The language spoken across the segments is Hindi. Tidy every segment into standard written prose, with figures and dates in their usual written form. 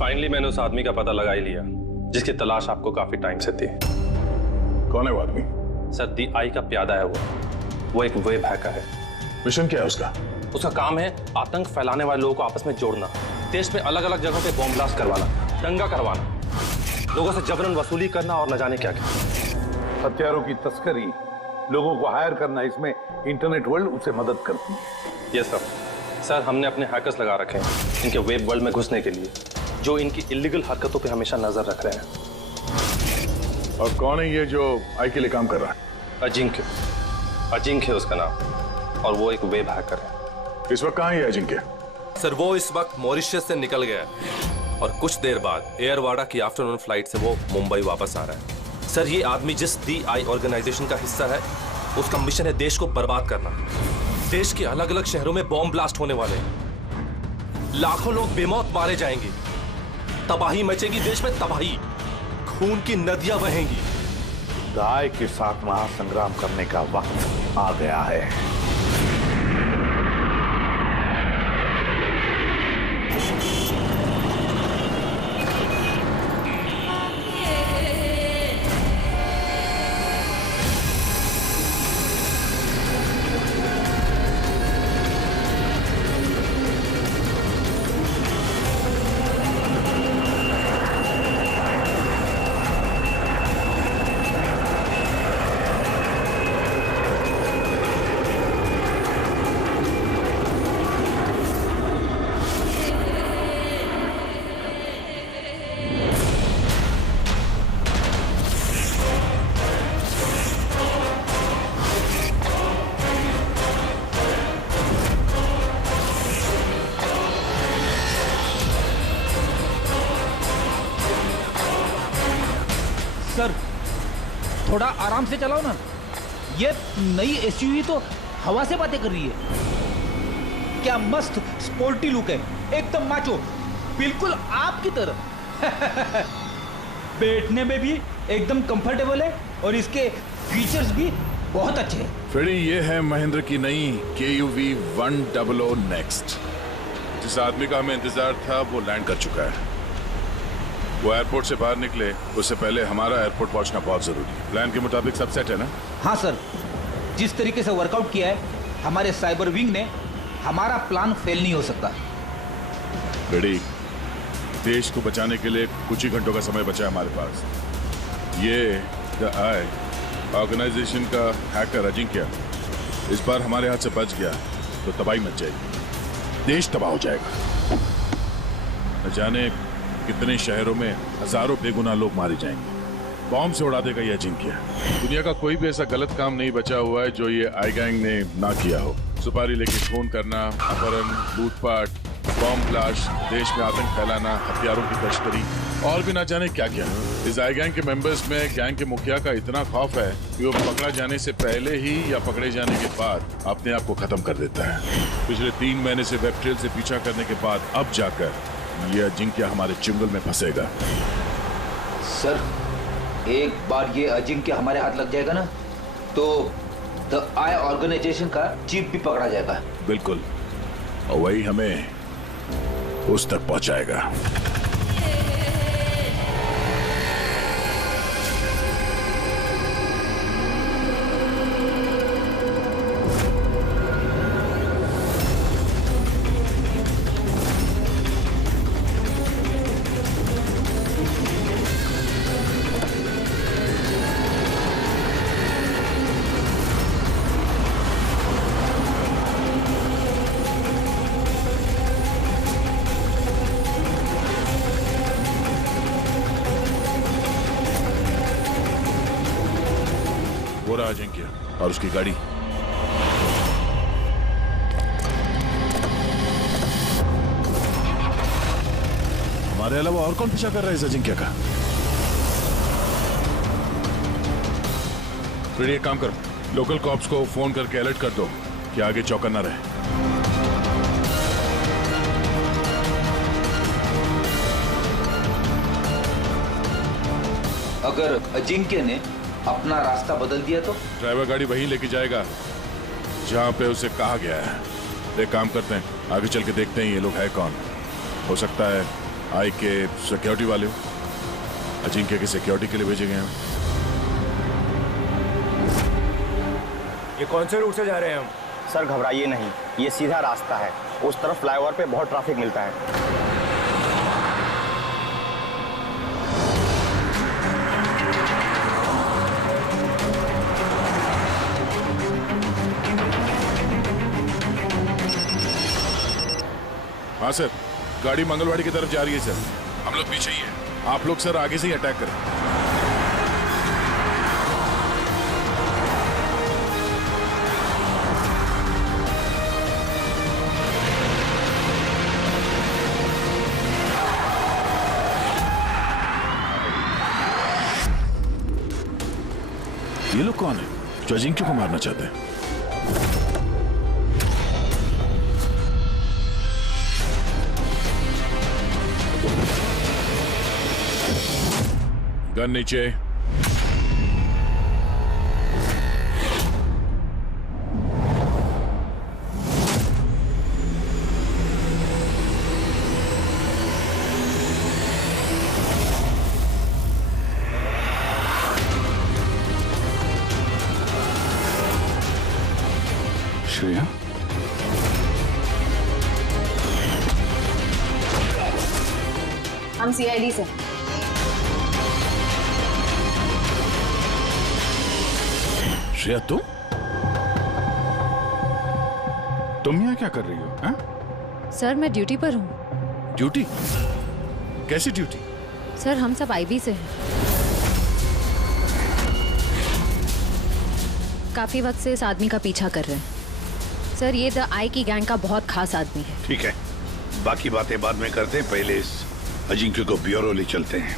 फाइनली मैंने उस आदमी का पता लगा ही लिया जिसकी तलाश आपको काफी टाइम से थी। कौन है वो आदमी? सर DI का प्यादा है वो एक वेब हैकर है। मिशन क्या है उसका? उसका काम है आतंक फैलाने वाले लोगों को आपस में जोड़ना, देश में अलग अलग जगहों पे बॉम्ब ब्लास्ट करवाना, दंगा करवाना, लोगों से जबरन वसूली करना और न जाने क्या क्या। हथियारों की तस्करी, लोगों को हायर करना, इसमें इंटरनेट वर्ल्ड उसे मदद करती है। यस सर हमने अपने हैकर्स लगा रखे हैं इनके वेब वर्ल्ड में घुसने के लिए, जो इनकी इलीगल हरकतों पे हमेशा नजर रख रहे हैं। और कौन है ये जो आई के लिए काम कर रहा है? अजिंक्य उसका नाम, और वो एक वेब हैकर है। इस वक्त कहाँ है अजिंक्य? सर वो इस वक्त मॉरिशस से निकल गया है और कुछ देर बाद एयरवाडा की आफ्टरनून फ्लाइट से वो मुंबई वापस आ रहा है। सर ये आदमी जिस DI ऑर्गेनाइजेशन का हिस्सा है, उसका मिशन है देश को बर्बाद करना। देश के अलग अलग शहरों में बॉम्ब ब्लास्ट होने वाले हैं, लाखों लोग बेमौत मारे जाएंगे, तबाही मचेगी, देश में तबाही, खून की नदियां बहेंगी। दाय के साथ महासंग्राम करने का वक्त आ गया है। सर थोड़ा आराम से चलाओ ना, ये नई SUV तो हवा से बातें कर रही है। क्या मस्त स्पोर्टी लुक है, एकदम माचो, बिल्कुल आपकी तरह। बैठने में भी एकदम कंफर्टेबल है और इसके फीचर्स भी बहुत अच्छे हैं। फ्रेडी, ये है महिंद्रा की नई KUV 100 नेक्स्ट। जिस आदमी का हमें इंतजार था वो लैंड कर चुका है। वो एयरपोर्ट से बाहर निकले उससे पहले हमारा एयरपोर्ट पहुंचना बहुत जरूरी है। प्लान के मुताबिक सब सेट है ना? हाँ सर, जिस तरीके से वर्कआउट किया है हमारे साइबर विंग ने, हमारा प्लान फेल नहीं हो सकता। रेडी, देश को बचाने के लिए कुछ ही घंटों का समय बचा है हमारे पास। ये DI ऑर्गेनाइजेशन का हैकर अजिंक्य इस बार हमारे हाथ से बच गया तो तबाही मच जाएगी, देश तबाह हो जाएगा। न जाने कितने शहरों में हजारों बेगुनाह लोग मारे जाएंगे। बॉम्ब से उड़ा देगा ये अजिंक्य। दुनिया का कोई भी ऐसा गलत काम नहीं बचा हुआ है जो ये आई गैंग ने ना किया हो। सुपारी लेके खून करना, अपहरण, लूटपाट, बॉम्ब ब्लास्ट, देश में आतंक फैलाना, हथियारों की तस्करी और भी ना जाने क्या क्या। इस आई गैंग के मेंबर्स में गैंग के मुखिया का इतना खौफ है कि वो पकड़ा जाने से पहले ही या पकड़े जाने के बाद अपने आप को खत्म कर देता है। पिछले 3 महीने से वेब ट्रेल से पीछा करने के बाद अब जाकर ये अजिंक्य हमारे चुंगल में फंसेगा। सर एक बार ये अजिंक्य हमारे हाथ लग जाएगा ना, तो DI ऑर्गेनाइजेशन का चीफ भी पकड़ा जाएगा। बिल्कुल, और वही हमें उस तक पहुंचाएगा। वो रहा अजिंक्य और उसकी गाड़ी। हमारे अलावा और कौन पीछा कर रहा है इस अजिंक्य का? फिर एक काम करो, लोकल कॉप्स को फोन करके अलर्ट कर दो कि आगे चौकन्ना रहे। अगर अजिंक्य ने अपना रास्ता बदल दिया तो? ड्राइवर गाड़ी वहीं लेके जाएगा जहां पे उसे कहा गया है। एक काम करते हैं, आगे चल के देखते हैं ये लोग है कौन। हो सकता है आई के सिक्योरिटी वाले हो? अजिंक्य की सिक्योरिटी के लिए भेजे गए हैं। ये कौन से रूट से जा रहे हैं हम? सर घबराइए नहीं, ये सीधा रास्ता है। उस तरफ फ्लाईओवर पे बहुत ट्रैफिक मिलता है। हाँ सर, गाड़ी मंगलवाड़ी की तरफ जा रही है सर। हम लोग पीछे ही हैं। आप लोग सर आगे से ही अटैक करें। ये लोग कौन है जो अजिंक्य को मारना चाहते हैं? गन नीचे। श्रेया, हम सीआईडी से। श्रेया तुम यहाँ क्या कर रही हो? हा? सर मैं ड्यूटी पर हूँ। ड्यूटी? कैसी ड्यूटी? सर हम सब आईबी से हैं। काफी वक्त से इस आदमी का पीछा कर रहे हैं। सर ये द आई की गैंग का बहुत खास आदमी है। ठीक है, बाकी बातें बाद में करते हैं, पहले इस अजिंक्य को ब्यूरो ले चलते हैं।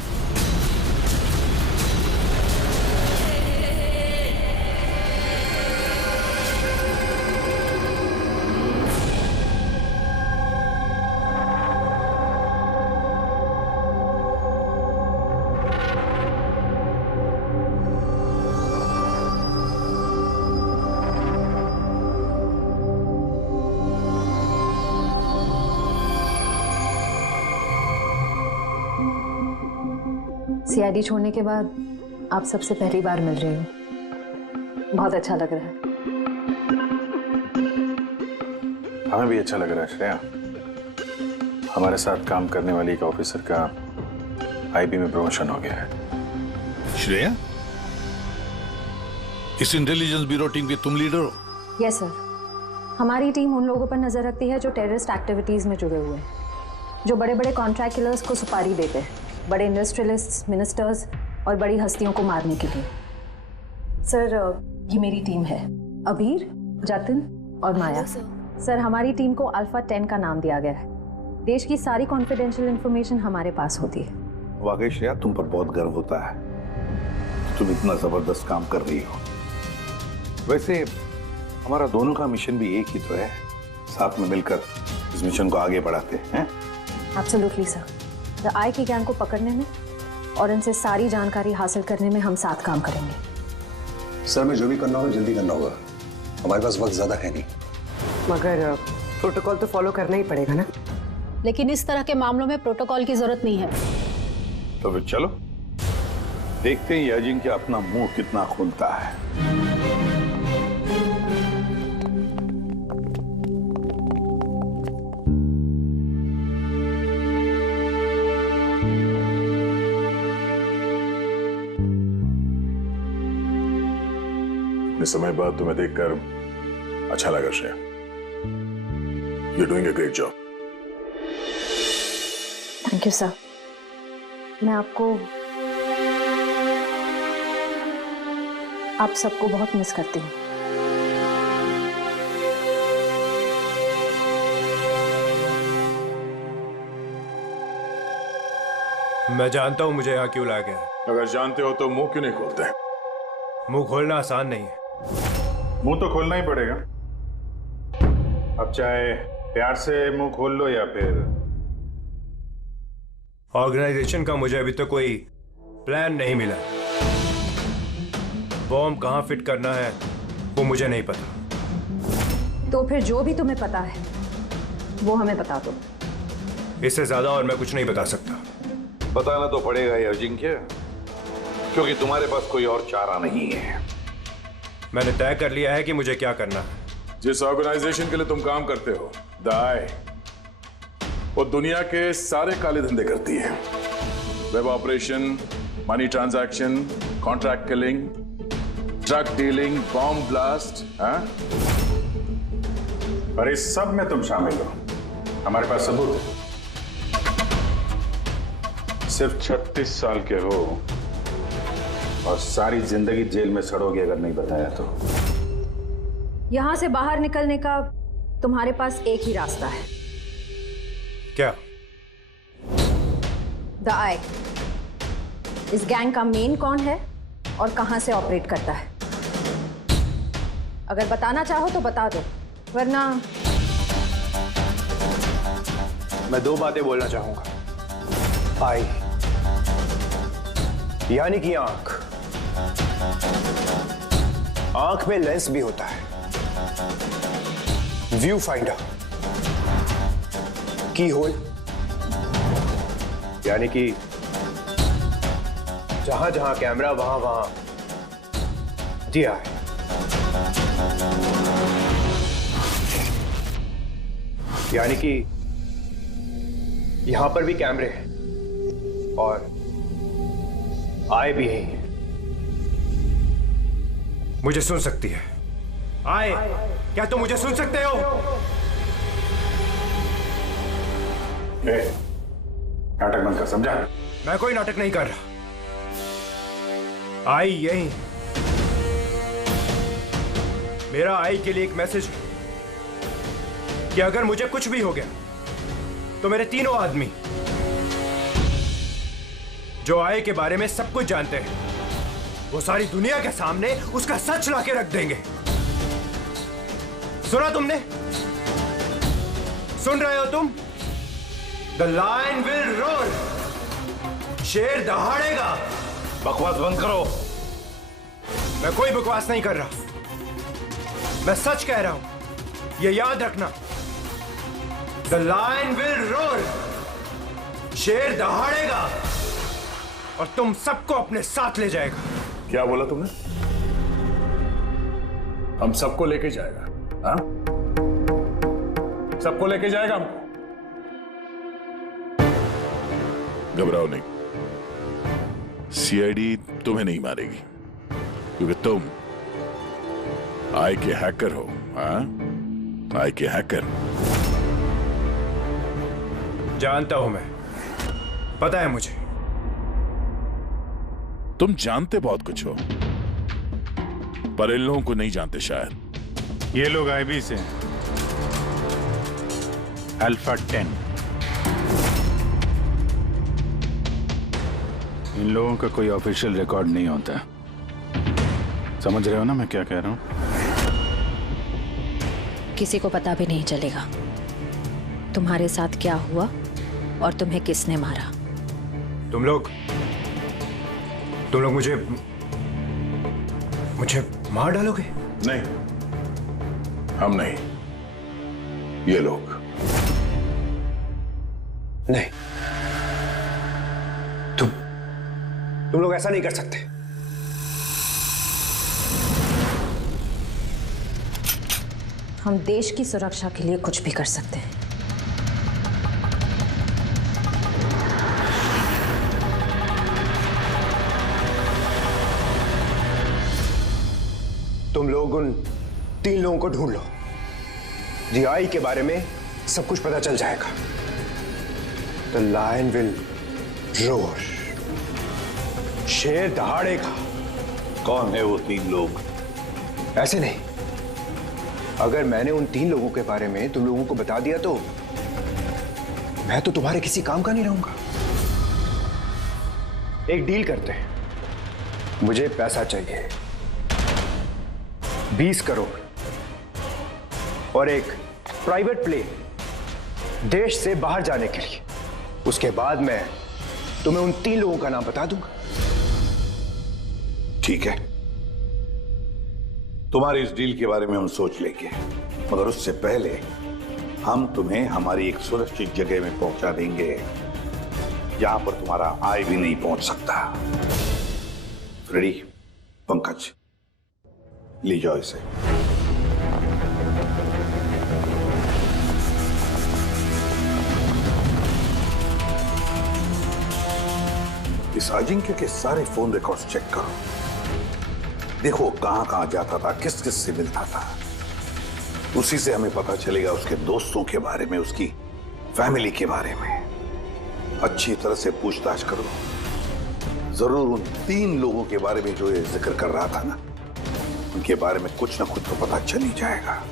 सीआईडी छोड़ने के बाद आप सबसे पहली बार मिल रही हूँ, बहुत अच्छा लग रहा है। हमें भी अच्छा लग रहा है श्रेया। हमारे साथ काम करने वाली एक ऑफिसर का आईबी में प्रमोशन हो गया है। श्रेया, इस इंटेलिजेंस ब्यूरो टीम के तुम लीडर हो? यस सर, हमारी टीम उन लोगों पर नजर रखती है जो टेररिस्ट एक्टिविटीज में जुड़े हुए हैं, जो बड़े बड़े कॉन्ट्रैक्ट किलर्स को सुपारी देते हैं, बड़े इंडस्ट्रियलिस्ट्स, मिनिस्टर्स और बड़ी हस्तियों को मारने के लिए। सर ये मेरी टीम है, अबीर, जतिन और माया। सर हमारी टीम को अल्फा 10 का नाम दिया गया है। देश की सारी कॉन्फिडेंशियल इंफॉर्मेशन हमारे पास होती है। वाकई श्रेया, तुम पर बहुत गर्व होता है, तुम इतना जबरदस्त काम कर रही हो। वैसे हमारा दोनों का मिशन भी एक ही तो है, साथ में मिलकर इस मिशन को आगे बढ़ाते हैं। एब्सोल्युटली सर, द आई की गैंग को पकड़ने में और इनसे सारी जानकारी हासिल करने में हम साथ काम करेंगे। सर मैं जो भी करना होगा जल्दी करना होगा, हमारे पास वक्त ज्यादा है नहीं। मगर प्रोटोकॉल तो फॉलो करना ही पड़ेगा ना। लेकिन इस तरह के मामलों में प्रोटोकॉल की जरूरत नहीं है। तो फिर चलो देखते हैं ये अजिंक्य अपना मुंह कितना खोलता है। समय बाद तुम्हें देखकर अच्छा लगा Shreya. You're doing a great job. Thank you sir. मैं आप सबको बहुत मिस करती हूँ। मैं जानता हूँ मुझे यहाँ क्यों लाया गया है। अगर जानते हो तो मुंह क्यों नहीं खोलते? मुंह खोलना आसान नहीं है। मुंह तो खोलना ही पड़ेगा। अब चाहे प्यार से मुंह खोल लो या फिर। ऑर्गेनाइजेशन का मुझे अभी तक कोई प्लान नहीं मिला। बॉम्ब कहाँ फिट करना है वो मुझे नहीं पता। तो फिर जो भी तुम्हें पता है वो हमें बता दो। इससे ज्यादा और मैं कुछ नहीं बता सकता। बताना तो पड़ेगा ही अजिंक्य, क्योंकि तुम्हारे पास कोई और चारा नहीं है। मैंने तय कर लिया है कि मुझे क्या करना है। जिस ऑर्गेनाइजेशन के लिए तुम काम करते हो, द आई, वो दुनिया के सारे काले धंधे करती है। Web operation, money transaction, contract killing, drug dealing, bomb blast, पर इस सब में तुम शामिल हो। हमारे पास सबूत है। सिर्फ 36 साल के हो और सारी जिंदगी जेल में सड़ोगे अगर नहीं बताया तो। यहां से बाहर निकलने का तुम्हारे पास एक ही रास्ता है। क्या? द आई। इस गैंग का मेन कौन है और कहां से ऑपरेट करता है? अगर बताना चाहो तो बता दो, वरना मैं 2 बातें बोलना चाहूंगा। आई यानी कि आंख। आंख में लेंस भी होता है, व्यू फाइंडर, की होल, यानी कि जहां जहां कैमरा वहां वहां दिया है। यानी कि यहां पर भी कैमरे हैं और आए भी हैं। मुझे सुन सकती है? आए, क्या तुम मुझे सुन सकते हो? नाटक बंद कर, समझा? मैं कोई नाटक नहीं कर रहा। आई यही। मेरा आई के लिए एक मैसेज है कि अगर मुझे कुछ भी हो गया तो मेरे तीनों आदमी जो आई के बारे में सब कुछ जानते हैं, वो सारी दुनिया के सामने उसका सच लाके रख देंगे। सुना तुमने? सुन रहे हो तुम? The lion will roar. शेर दहाड़ेगा। बकवास बंद करो। मैं कोई बकवास नहीं कर रहा, मैं सच कह रहा हूं। ये याद रखना, द लायन विल रोर। शेर दहाड़ेगा और तुम सबको अपने साथ ले जाएगा। क्या बोला तुमने? हम सबको लेके जाएगा? हाँ, सबको लेके जाएगा हमको। घबराओ नहीं, सीआईडी तुम्हें नहीं मारेगी, क्योंकि तुम आई के हैकर हो। हाँ, आई के हैकर। जानता हूं मैं, पता है मुझे। तुम जानते बहुत कुछ हो, पर इन लोगों को नहीं जानते शायद। ये लोग आईबी से हैं, अल्फा 10। इन लोगों का कोई ऑफिशियल रिकॉर्ड नहीं होता। समझ रहे हो ना मैं क्या कह रहा हूं? किसी को पता भी नहीं चलेगा तुम्हारे साथ क्या हुआ और तुम्हें किसने मारा। तुम लोग मुझे मार डालोगे? नहीं, हम नहीं, ये लोग। नहीं, तुम लोग ऐसा नहीं कर सकते। हम देश की सुरक्षा के लिए कुछ भी कर सकते हैं। तुम लोग उन 3 लोगों को ढूंढ लो। जीआई के बारे में सब कुछ पता चल जाएगा। The lion will roar. शेर दहाड़ेगा। कौन है वो 3 लोग? ऐसे नहीं, अगर मैंने उन 3 लोगों के बारे में तुम लोगों को बता दिया तो मैं तो तुम्हारे किसी काम का नहीं रहूंगा। एक डील करते हैं। मुझे पैसा चाहिए 20 करोड़ और एक प्राइवेट प्लेन देश से बाहर जाने के लिए। उसके बाद मैं तुम्हें उन 3 लोगों का नाम बता दूंगा। ठीक है, तुम्हारी इस डील के बारे में हम सोच लेंगे, मगर उससे पहले हम तुम्हें हमारी एक सुरक्षित जगह में पहुंचा देंगे, जहां पर तुम्हारा आई भी नहीं पहुंच सकता। रेडी? पंकज, ले जाओ इसे। इस अजिंक्य के सारे फोन रिकॉर्ड्स चेक करो। देखो कहां कहां जाता था, किस किस से मिलता था। उसी से हमें पता चलेगा उसके दोस्तों के बारे में, उसकी फैमिली के बारे में। अच्छी तरह से पूछताछ करो। जरूर उन 3 लोगों के बारे में जो ये जिक्र कर रहा था ना, उनके बारे में कुछ ना कुछ तो पता चल ही जाएगा।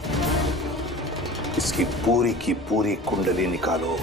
इसकी पूरी की पूरी कुंडली निकालो।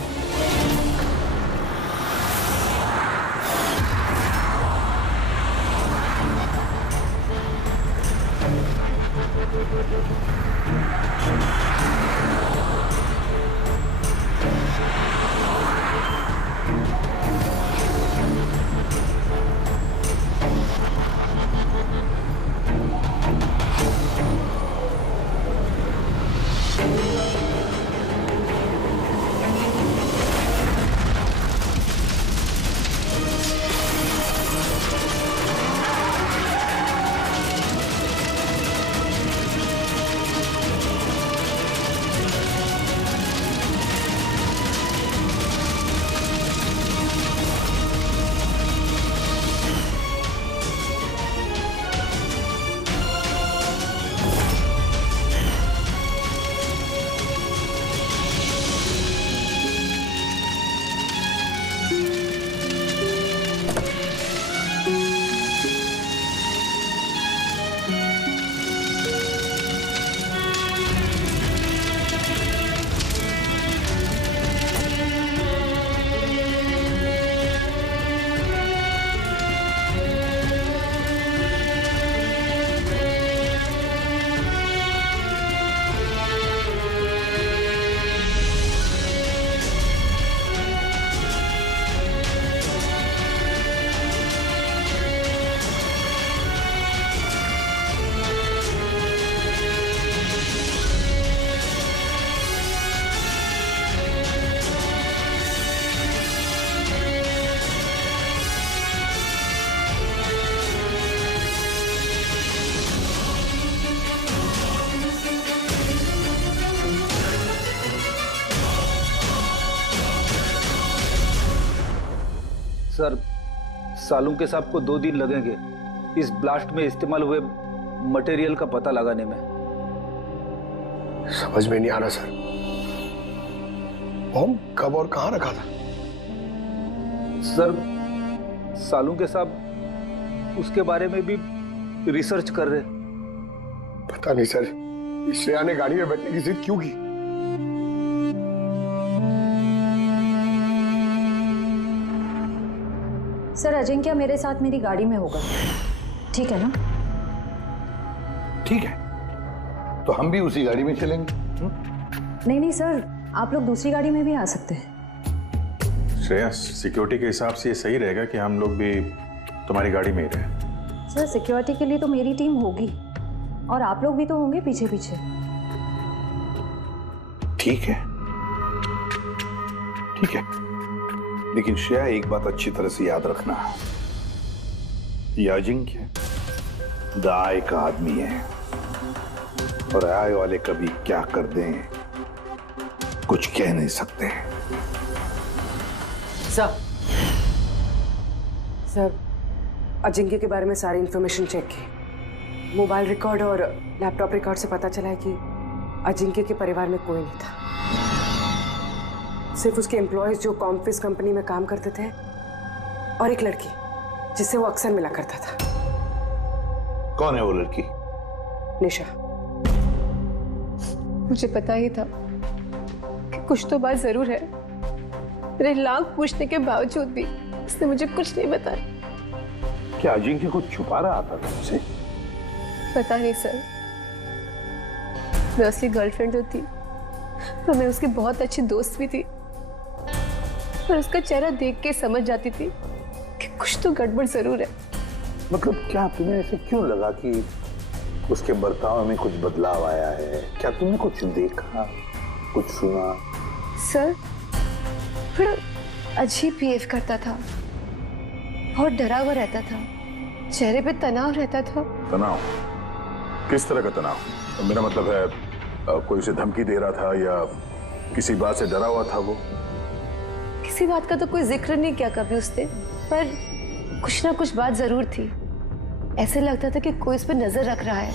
सर, सालुंके साहब को 2 दिन लगेंगे इस ब्लास्ट में इस्तेमाल हुए मटेरियल का पता लगाने में। समझ में नहीं आ रहा सर, बॉम्ब कब और कहां रखा था? सर, सालुंके साहब उसके बारे में भी रिसर्च कर रहे। पता नहीं सर, श्रेया ने गाड़ी में बैठने की जिद क्यों की? सर, अजिंक्य मेरे साथ मेरी गाड़ी में होगा, ठीक है ना? ठीक है, तो हम भी उसी गाड़ी में चलेंगे। नहीं सर, आप लोग दूसरी गाड़ी में भी आ सकते हैं। श्रेया, सिक्योरिटी के हिसाब से ये सही रहेगा कि हम लोग भी तुम्हारी गाड़ी में ही रहे। सर, सिक्योरिटी के लिए तो मेरी टीम होगी और आप लोग भी तो होंगे पीछे पीछे। ठीक है, ठीक है, लेकिन श्रेया एक बात अच्छी तरह से याद रखना, ये अजिंक्य द आई का आदमी है और आई वाले कभी क्या कर दें कुछ कह नहीं सकते। सर, अजिंक्य के बारे में सारी इंफॉर्मेशन चेक की। मोबाइल रिकॉर्ड और लैपटॉप रिकॉर्ड से पता चला है कि अजिंक्य के परिवार में कोई नहीं था, सिर्फ उसके एम्प्लॉयज जो कॉम्फिस कंपनी में काम करते थे और एक लड़की जिससे वो अक्सर मिला करता था। कौन है वो लड़की? निशा। मुझे पता ही था कि कुछ तो बात जरूर है। मेरे लाख पूछने के बावजूद भी उसने मुझे कुछ नहीं बताया। क्या अजिंक्य को छुपा रहा था तुमसे? पता नहीं सर, मैं उसकी गर्लफ्रेंड तो थी, तो मैं उसकी बहुत अच्छी दोस्त भी थी, पर उसका चेहरा देख के समझ जाती थी कि कुछ तो गड़बड़ जरूर है। मतलब क्या तुम्हें ऐसे क्यों लगा कि उसके बर्ताव में कुछ बदलाव आया है? क्या तुमने कुछ देखा, कुछ सुना? सर थोड़ा अजीब बिहेव करता था, बहुत डरा हुआ रहता था, चेहरे पे तनाव रहता था। तनाव? किस तरह का तनाव? मेरा मतलब है कोई उसे धमकी दे रहा था या किसी बात से डरा हुआ था वो? किसी बात का तो कोई जिक्र नहीं किया कभी उसने, पर कुछ ना कुछ बात जरूर थी। ऐसे लगता था कि कोई उस पर नजर रख रहा है।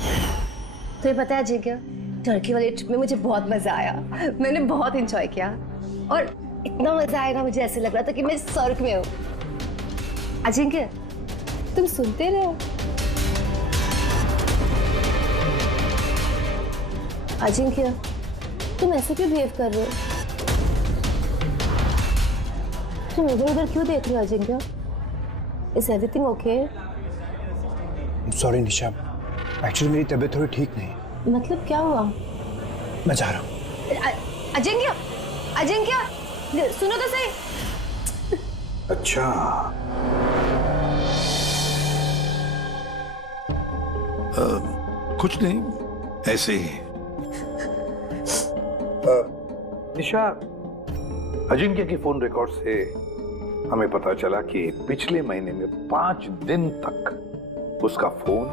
तो ये पता है जी क्या, टर्की वाली ट्रिप में मुझे बहुत मजा आया, मैंने बहुत एंजॉय किया और इतना मजा आया ना, मुझे ऐसे लग रहा था कि मैं स्वर्ग में हूँ। अजिंक्य, तुम सुनते रहो। अजिंक्य, तुम ऐसे क्यों बिहेव कर रहे हो? तुम इधर उधर क्यों देख रहे हो Ajinkya? Is everything okay? Sorry Nisha, actually मेरी तबीयत थोड़ी ठीक नहीं। मतलब क्या हुआ? मैं जा रहा हूँ। अजिंक्य, अजिंक्य, सुनो तो सही। अच्छा, कुछ नहीं, ऐसे ही। निशा, अजिंक्य की फोन रिकॉर्ड से हमें पता चला कि पिछले महीने में 5 दिन तक उसका फोन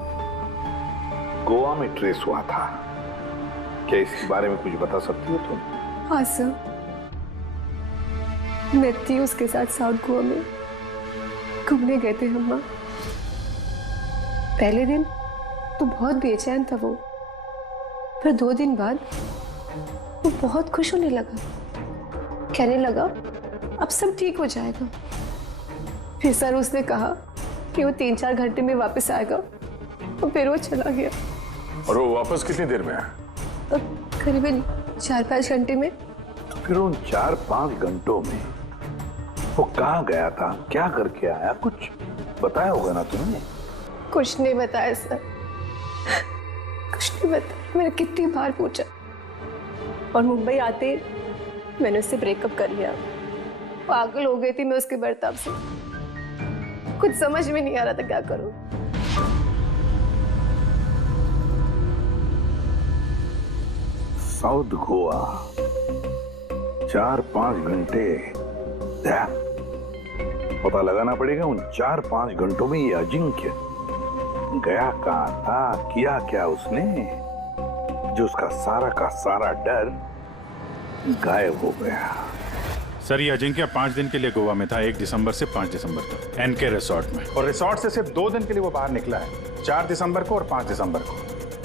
गोवा में ट्रेस हुआ था। क्या इसके बारे में कुछ बता सकती हो तुम? हाँ सर, मैं थी उसके साथ साउथ गोवा में, घूमने गए थे हम वहाँ। पहले दिन तो बहुत बेचैन था वो, फिर 2 दिन बाद वो बहुत खुश होने लगा, कहने लगा अब सब ठीक हो जाएगा। फिर सर उसने कहा कि वो 3-4 घंटे में वापस आएगा और फिर वो चला गया। और वो वापस कितनी देर में आया? करीबन 4-5 घंटे में। तो फिर उन 4-5 घंटों में वो कहाँ गया था, क्या करके आया, कुछ बताया होगा ना तुमने? कुछ नहीं बताया सर, कुछ नहीं बताया। मैंने कितनी बार पूछा और मुंबई आते मैंने उससे ब्रेकअप कर लिया। पागल हो गई थी मैं उसके बर्ताव से, कुछ समझ में नहीं आ रहा था क्या करूं। साउथ गोवा 4-5 घंटे, पता लगाना पड़ेगा उन 4-5 घंटों में ये अजिंक्य गया कहाँ था, किया क्या उसने, जो उसका सारा का सारा डर गायब हो गया। सर, ये अजिंक्य 5 दिन के लिए गोवा में था, 1 दिसंबर से 5 दिसंबर तक एनके रिसोर्ट में। और रिसोर्ट से सिर्फ 2 दिन के लिए वो बाहर निकला है, 4 दिसंबर को और 5 दिसंबर को।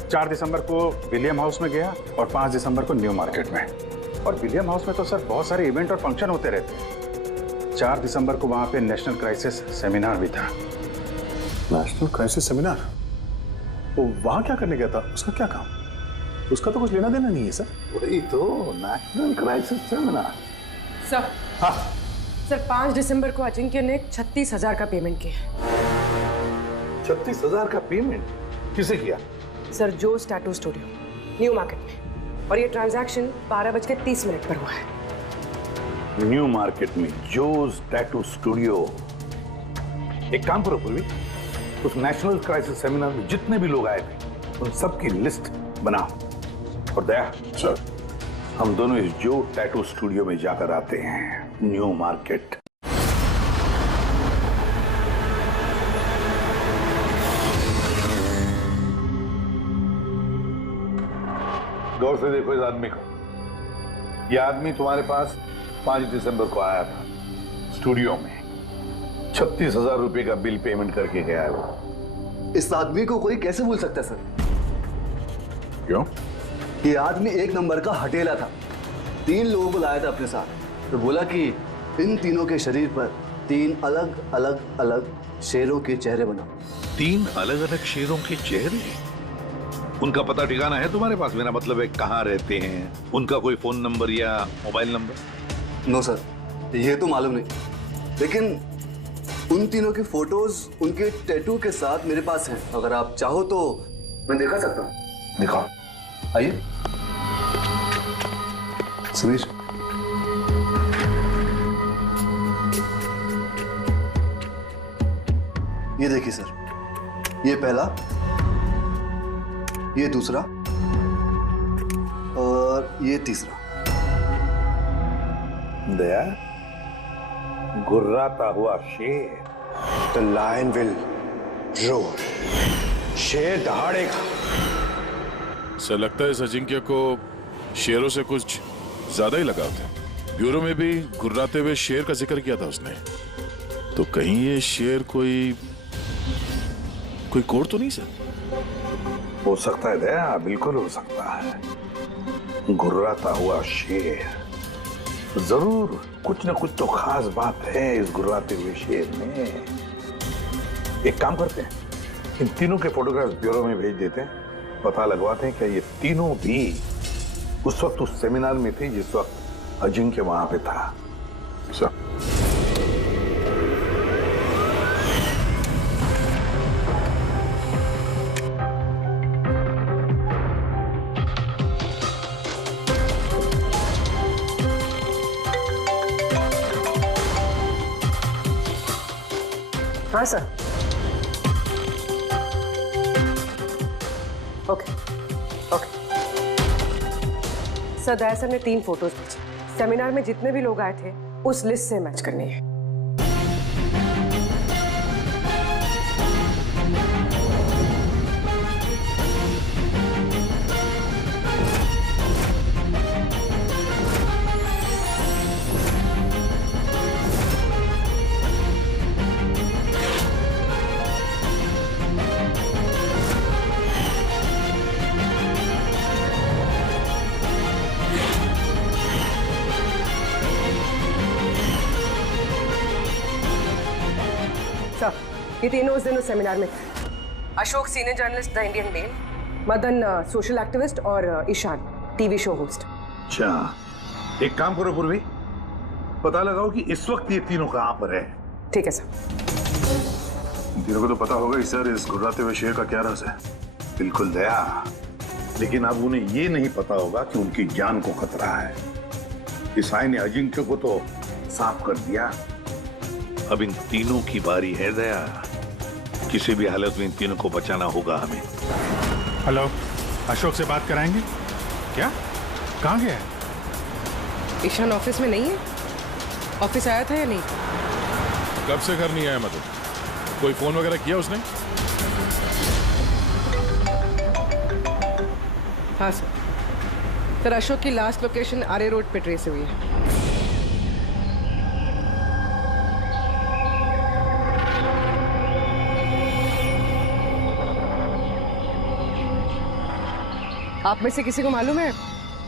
4 दिसंबर को विलियम हाउस में गया और 5 दिसंबर को न्यू मार्केट में। और विलियम हाउस में तो सर बहुत सारे इवेंट और फंक्शन होते रहते हैं। 4 दिसंबर को वहाँ पे नेशनल क्राइसिस सेमिनार भी था। National crisis seminar? वो वहाँ क्या करने गया था? उसका क्या काम? उसका तो कुछ लेना देना नहीं है सर। वही तो, नेशनल क्राइसिस सेमिनार। सर, हाँ सर, 5 दिसंबर को अजिंक्य ने 36,000 का पेमेंट किया। 36,000 का पेमेंट किसे किया? सर, जोस टैटू स्टूडियो, न्यू मार्केट में। और ये ट्रांजैक्शन 12:30 पर हुआ है। न्यू मार्केट में जोस टैटू स्टूडियो। एक काम करो पूर्वी, उस नेशनल क्राइसिस सेमिनार में जितने भी लोग आए थे उन सबकी लिस्ट बनाओ। और दया सर, हम दोनों इस जो टैटू स्टूडियो में जाकर आते हैं, न्यू मार्केट। गौर से देखो इस आदमी को। यह आदमी तुम्हारे पास 5 दिसंबर को आया था स्टूडियो में, 36,000 रुपए का बिल पेमेंट करके गया है वो। इस आदमी को कोई कैसे भूल सकता है सर? क्यों? ये आदमी 1 नंबर का हटेला था। 3 लोगों को लाया था अपने साथ, तो बोला कि इन तीनों के शरीर पर 3 अलग अलग अलग शेरों के चेहरे बनाओ। 3 अलग अलग शेरों के चेहरे? उनका पता ठिकाना है तुम्हारे पास? मेरा मतलब है कहाँ रहते हैं, उनका कोई फोन नंबर या मोबाइल नंबर? नो सर, ये तो मालूम नहीं, लेकिन उन तीनों के फोटोज उनके टैटू के साथ मेरे पास हैं। अगर आप चाहो तो मैं दिखा सकता हूँ। दिखाओ, आइए। सुनीश, ये देखिए सर, ये पहला, ये दूसरा और ये तीसरा। दया, गुर्राता हुआ शेर। The lion will roar. शेर दहाड़ेगा। सर लगता है इस अजिंक्य को शेरों से कुछ ज्यादा ही लगाव था। ब्यूरो में भी गुर्राते हुए शेर का जिक्र किया था उसने। तो कहीं ये शेर कोई कोड तो नहीं सर? हो सकता है दया, बिल्कुल हो सकता है। गुर्राता हुआ शेर, जरूर कुछ ना कुछ तो खास बात है इस गुर्राते हुए शेर में। एक काम करते हैं, इन तीनों के फोटोग्राफ्स ब्यूरो में भेज देते हैं, पता लगवाते हैं क्या ये तीनों भी उस वक्त उस सेमिनार में थे जिस वक्त अजिंक्य वहां पे था। सर हाँ सर। ओके ओके सर, दया सर ने 3 फोटोज भेजे। सेमिनार में जितने भी लोग आए थे उस लिस्ट से मैच करनी है। ये तीनों उस दिन उस सेमिनार में थे। Ashok senior journalist the Indian mail, Madan social activist और ईशान टीवी शो होस्ट। अच्छा, एक काम करो पूर्वी, पता लगाओ कि इस वक्त ये तीनों कहां पर है। ठीक है सर। तीनों को तो पता होगा ही सर इस गुर्राते हुए शेर का क्या राज है। बिल्कुल दया, लेकिन अब उन्हें ये नहीं पता होगा कि उनकी जान को खतरा है। ईसाई ने अजिंक्य को तो साफ कर दिया, अब इन तीनों की बारी है दया। किसी भी हालत में इन तीनों को बचाना होगा हमें। हेलो, अशोक से बात कराएंगे क्या? कहाँ गया है? ईशान ऑफिस में नहीं है। ऑफिस आया था या नहीं? कब से घर नहीं आया मदन? कोई फोन वगैरह किया उसने? हाँ सर, अशोक की लास्ट लोकेशन आरे रोड पे ट्रेस हुई है। आप में से किसी को मालूम है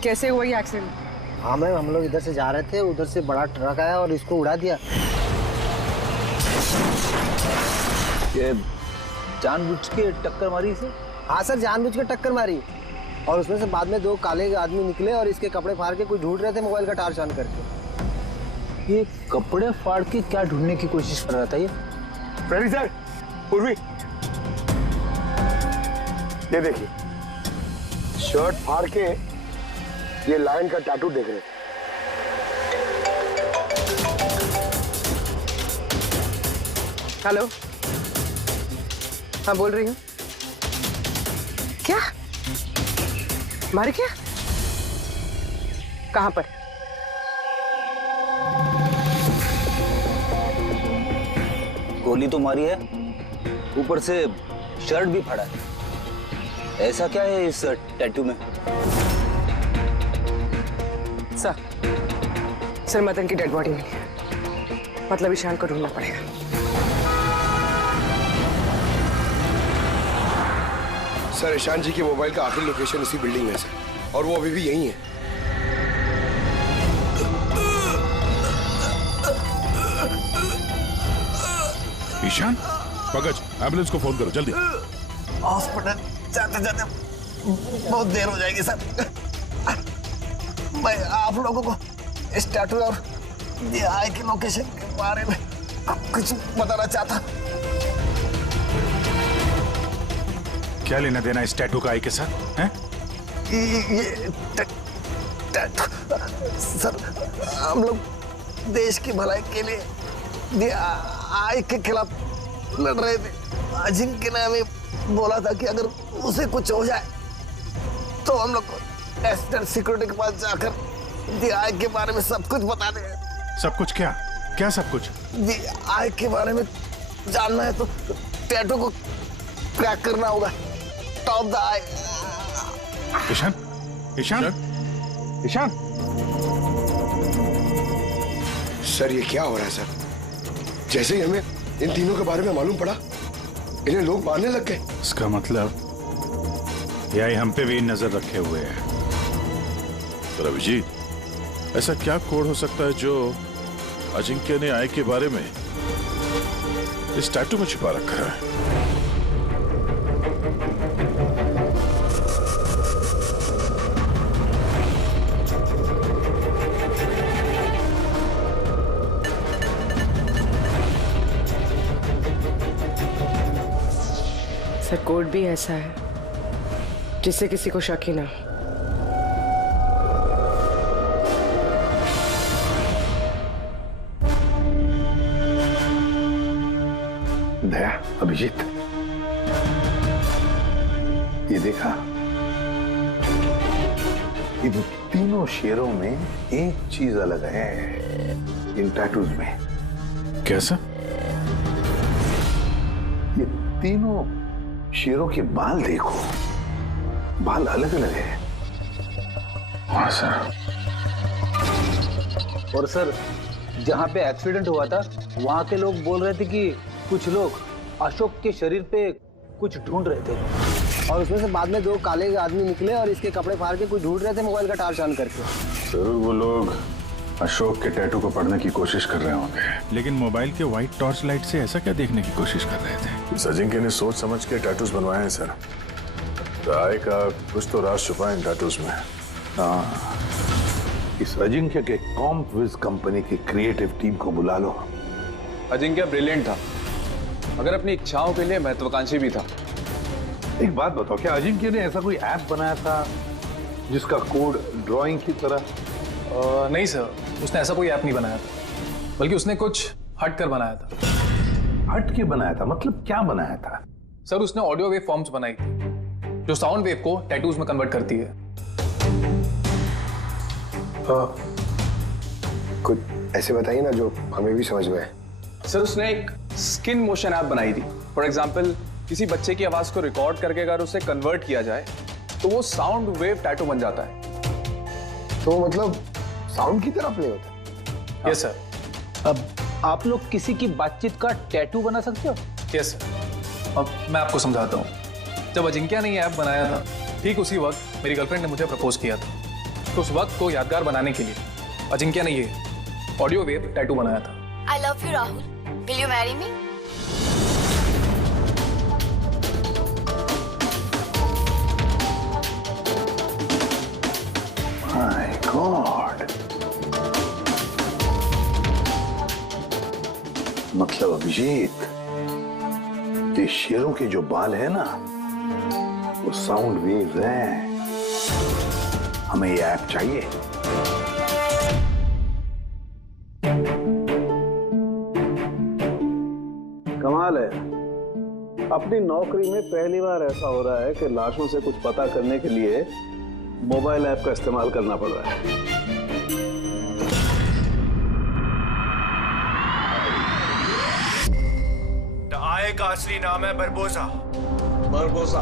कैसे हुआ ये एक्सीडेंट? हाँ मैम, हम लोग इधर से जा रहे थे, उधर से बड़ा ट्रक आया और इसको उड़ा दिया। ये जानबूझ के टक्कर मारी इसे? हाँ सर, जानबूझ के टक्कर मारी। और उसमें से बाद में 2 काले आदमी निकले और इसके कपड़े फाड़ के कुछ ढूंढ रहे थे मोबाइल का टार्च ऑन करके। ये कपड़े फाड़ के क्या ढूंढने की कोशिश कर रहा था ये? प्रहरी सर, पूर्वी ये देखिए, शर्ट फाड़ के ये लायन का टैटू देख रहे थे। हेलो, हाँ बोल रही हूँ। क्या मारे? क्या? कहाँ पर? गोली तो मारी है, ऊपर से शर्ट भी फाड़ा है। ऐसा क्या है इस टैटू में? सर मदन की डेड बॉडी मिली है, मतलब ईशान को ढूंढना पड़ेगा। सर ईशान जी के मोबाइल का आखिरी लोकेशन इसी बिल्डिंग में है सर, और वो अभी भी यहीं है। ईशान, पंकज, एम्बुलेंस को फोन करो जल्दी। हॉस्पिटल जाते जाते बहुत देर हो जाएगी सर। मैं आप लोगों को इस टैटू और आई की लोकेशन के बारे में कुछ बताना चाहता। क्या लेना देना इस टैटू का आई के साथ हैं? ये टैटू सर, हम लोग देश की भलाई के लिए आई के खिलाफ लड़ रहे थे। अजिंक्य ने हमें बोला था कि अगर उसे कुछ हो जाए तो हम लोग को नेशनल सिक्योरिटी के पास जाकर आई के बारे में सब कुछ बता दें। सब कुछ क्या? क्या सब कुछ? DI के बारे में जानना है तो टैटू को क्रैक करना होगा। Top the eye. Ishaan, Ishaan, Ishaan. Sir ये क्या हो रहा है सर? जैसे ही हमें इन तीनों के बारे में मालूम पड़ा, इन्हें लोग मारने लग गए। इसका मतलब AI हम पे भी नजर रखे हुए है। पर अभिजीत, ऐसा क्या कोड हो सकता है जो अजिंक्य ने आई के बारे में इस टैटू में छिपा रखा है? सर कोड भी ऐसा है जिससे किसी को शक ही ना। दया, अभिजीत, ये देखा, इन तीनों शेरों में एक चीज अलग है इन टैटूज में। कैसा? ये तीनों शेरों के बाल देखो, बाल अलग अलग है। हाँ सर। और सर, जहाँ पे एक्सीडेंट हुआ था वहाँ के लोग बोल रहे थे कि कुछ लोग अशोक के शरीर पे कुछ ढूंढ रहे थे और उसमें से बाद में 2 काले आदमी निकले और इसके कपड़े फाड़ के कुछ ढूंढ रहे थे मोबाइल का टार छान करके। जरूर वो लोग अशोक के टैटू को पढ़ने की कोशिश कर रहे होंगे। लेकिन मोबाइल के व्हाइट टॉर्च लाइट से ऐसा क्या देखने की कोशिश कर रहे थे? इस अजिंक्य ने सोच समझ के टैटूज बनवाए हैं सर। राय का कुछ तो राज छुपा है इन टैटूज में। हाँ, इस अजिंक्य के कॉम्पविज कंपनी की क्रिएटिव टीम को बुला लो। अजिंक्य ब्रिलियंट था, मगर अपनी इच्छाओं के लिए महत्वाकांक्षी भी था। एक बात बताओ, क्या अजिंक्य ने ऐसा कोई ऐप बनाया था जिसका कोड ड्राइंग की तरह? नहीं सर, उसने ऐसा कोई ऐप नहीं बनाया था, बल्कि उसने कुछ हट कर बनाया था। हट के बनाया था? मतलब क्या बनाया था? सर, उसने ऑडियो वेव फॉर्म्स बनाई थी जो साउंड वेव को टैटूज में कन्वर्ट करती है। कुछ ऐसे बताइए ना जो हमें भी समझ में आए। सर, उसने एक स्किन मोशन ऐप बनाई थी। फॉर एग्जाम्पल, किसी बच्चे की आवाज को रिकॉर्ड करके अगर उसे कन्वर्ट किया जाए तो वो साउंड वेव टैटू बन जाता है। तो मतलब साउंड की तरह प्ले होता है? Yes sir. अब आप लोग किसी की बातचीत का टैटू बना सकते हो? Yes sir. अब मैं आपको समझाता हूँ। जब अजिंक्य ने ये ऐप बनाया था, ठीक उसी वक्त मेरी गर्लफ्रेंड ने मुझे प्रपोज किया था। तो उस वक्त को यादगार बनाने के लिए अजिंक्य ने ये ऑडियो वेव टैटू बनाया था। I love you, Rahul. Will you marry me? My God. मतलब अभिजीत, ये शेरों के जो बाल है ना, वो साउंड वेव्स हैं। हमें ये ऐप चाहिए। कमाल है, अपनी नौकरी में पहली बार ऐसा हो रहा है कि लाशों से कुछ पता करने के लिए मोबाइल ऐप का इस्तेमाल करना पड़ रहा है। आय का असली नाम है Barbosa. Barbosa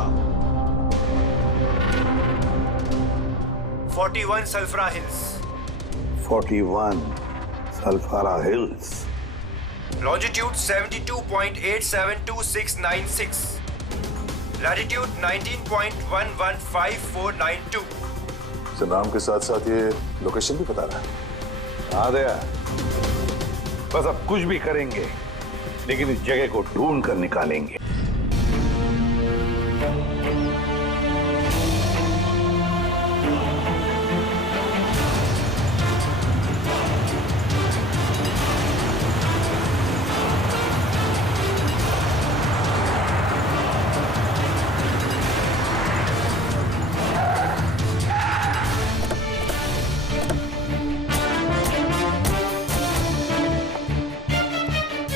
41 Sulfara Hills. 41 Sulfara Hills. Longitude 72.872696। Latitude 19.115492। Sir, नाम के साथ साथ ये लोकेशन भी बता रहा है। हाँ दया, बस अब कुछ भी करेंगे लेकिन इस जगह को ढूंढ कर निकालेंगे।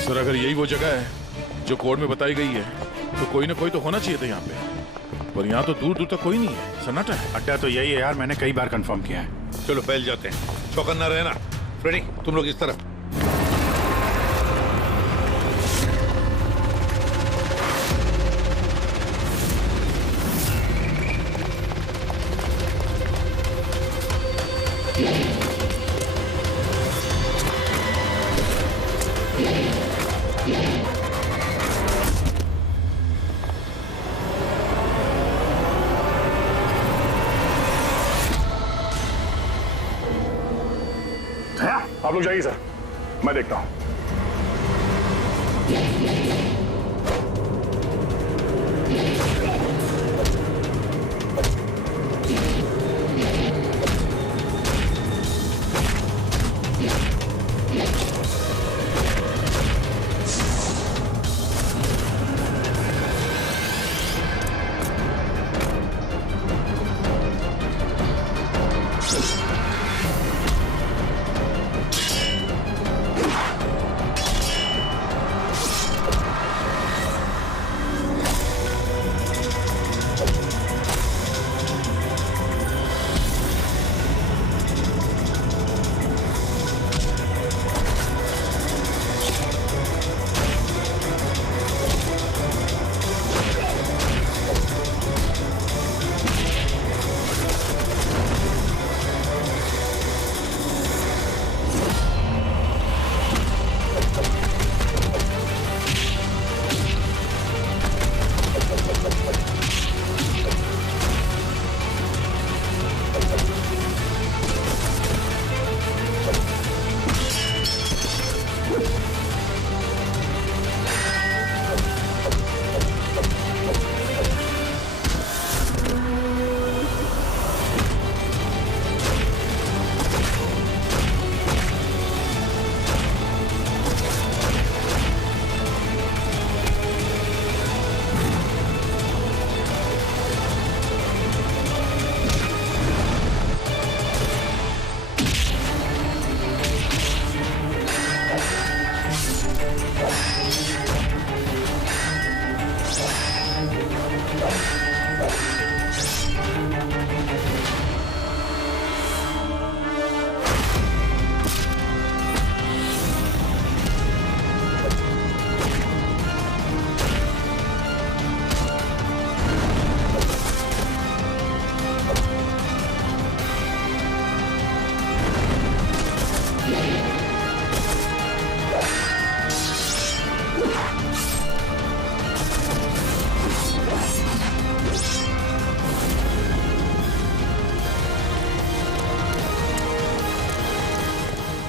सर, अगर यही वो जगह है जो कोड में बताई गई है तो कोई ना कोई तो होना चाहिए था यहाँ पे, पर यहाँ तो दूर दूर तक कोई नहीं है। सन्नाटा है। अड्डा तो यही है यार, मैंने कई बार कंफर्म किया है। चलो फैल जाते हैं, चौकन्ना रहना। फ्रेडी, तुम लोग इस तरफ। आप लोग जाइए सर, मैं देखता हूं।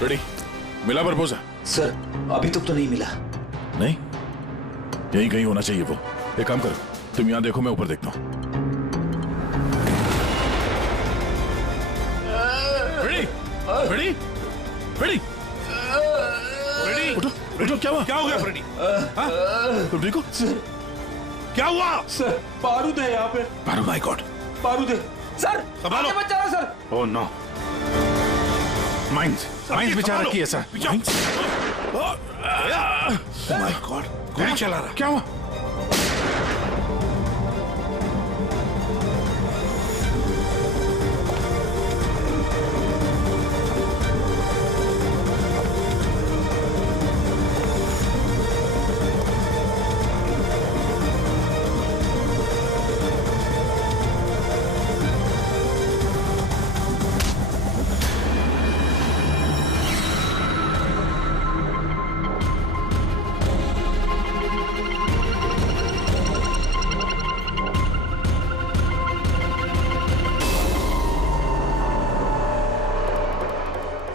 रेडी? मिला प्रपोजल? सर अभी तक तो नहीं मिला। नहीं, यहीं कहीं होना चाहिए वो। एक काम करो, तुम यहां देखो, मैं ऊपर देखता हूं। रेडी? रेडी? रेडी? रेडी? उठो, उठो। क्या हुआ? क्या हो गया फ्रेडी? तुम ठीक हो? क्या हुआ? सर बारूद है यहाँ पे। बारूद? माय गॉड, बारूद है सर। संभालो। आगे मत जाओ सर। ओह नो, माइंस बिछा रखी है सर। माइंस। माय गॉड, गोली चला रहा। क्या हुआ?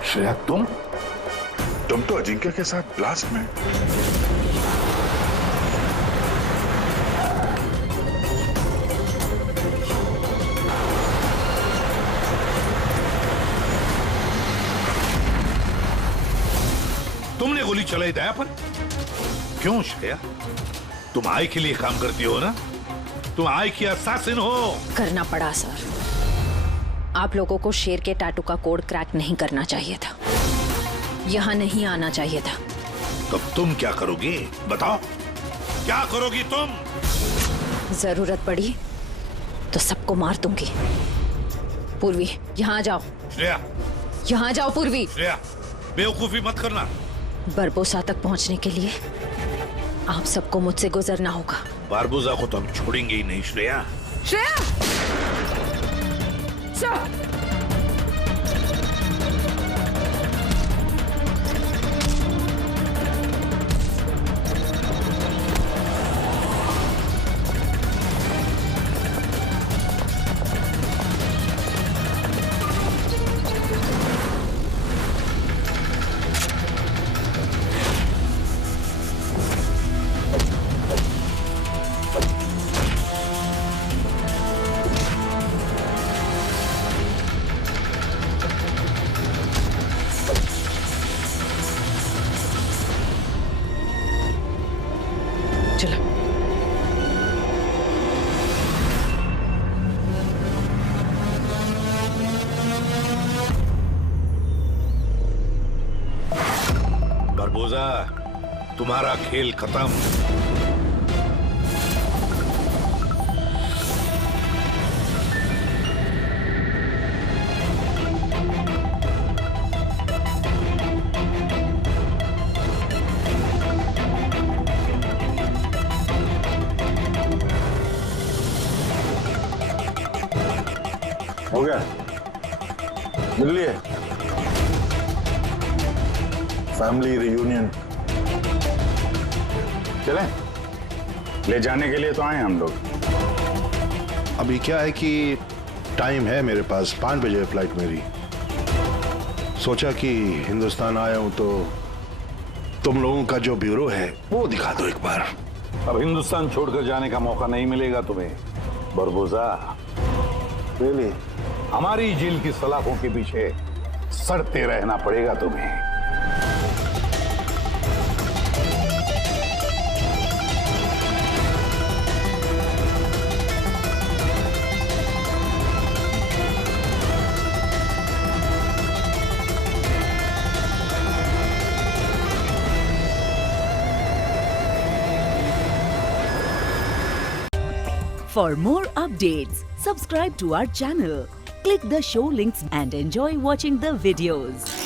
श्रेया, तुम तो अजिंक्य के साथ ब्लास्ट में। तुमने गोली चलाई दया पर? क्यों श्रेया? तुम आई के लिए काम करती हो ना? तुम आई की असैसिन हो। करना पड़ा सर। आप लोगों को शेर के टैटू का कोड क्रैक नहीं करना चाहिए था, यहाँ नहीं आना चाहिए था। तब तुम क्या करोगी? बताओ, क्या करोगी तुम? जरूरत पड़ी तो सबको मार दूंगी। पूर्वी, यहाँ जाओ। श्रेया, यहाँ जाओ पूर्वी। श्रेया, बेवकूफी मत करना। बरबोसा तक पहुंचने के लिए आप सबको मुझसे गुजरना होगा। बारबोसा को तो हम छोड़ेंगे ही नहीं श्रेया। श्रेया! सर! बरबोजा, तुम्हारा खेल खत्म। हो गया, मिल लिए फैमिली रियूनियन। चलें, ले जाने के लिए तो आए हम लोग। अभी क्या है कि टाइम है मेरे पास, 5 बजे है फ्लाइट मेरी। सोचा कि हिंदुस्तान आया हूं तो तुम लोगों का जो ब्यूरो है वो दिखा दो एक बार। अब हिंदुस्तान छोड़कर जाने का मौका नहीं मिलेगा तुम्हें बरबोजा। रियली, हमारी जेल की सलाखों के पीछे सड़ते रहना पड़ेगा तुम्हें। For more updates, subscribe to our channel, click the show links and enjoy watching the videos.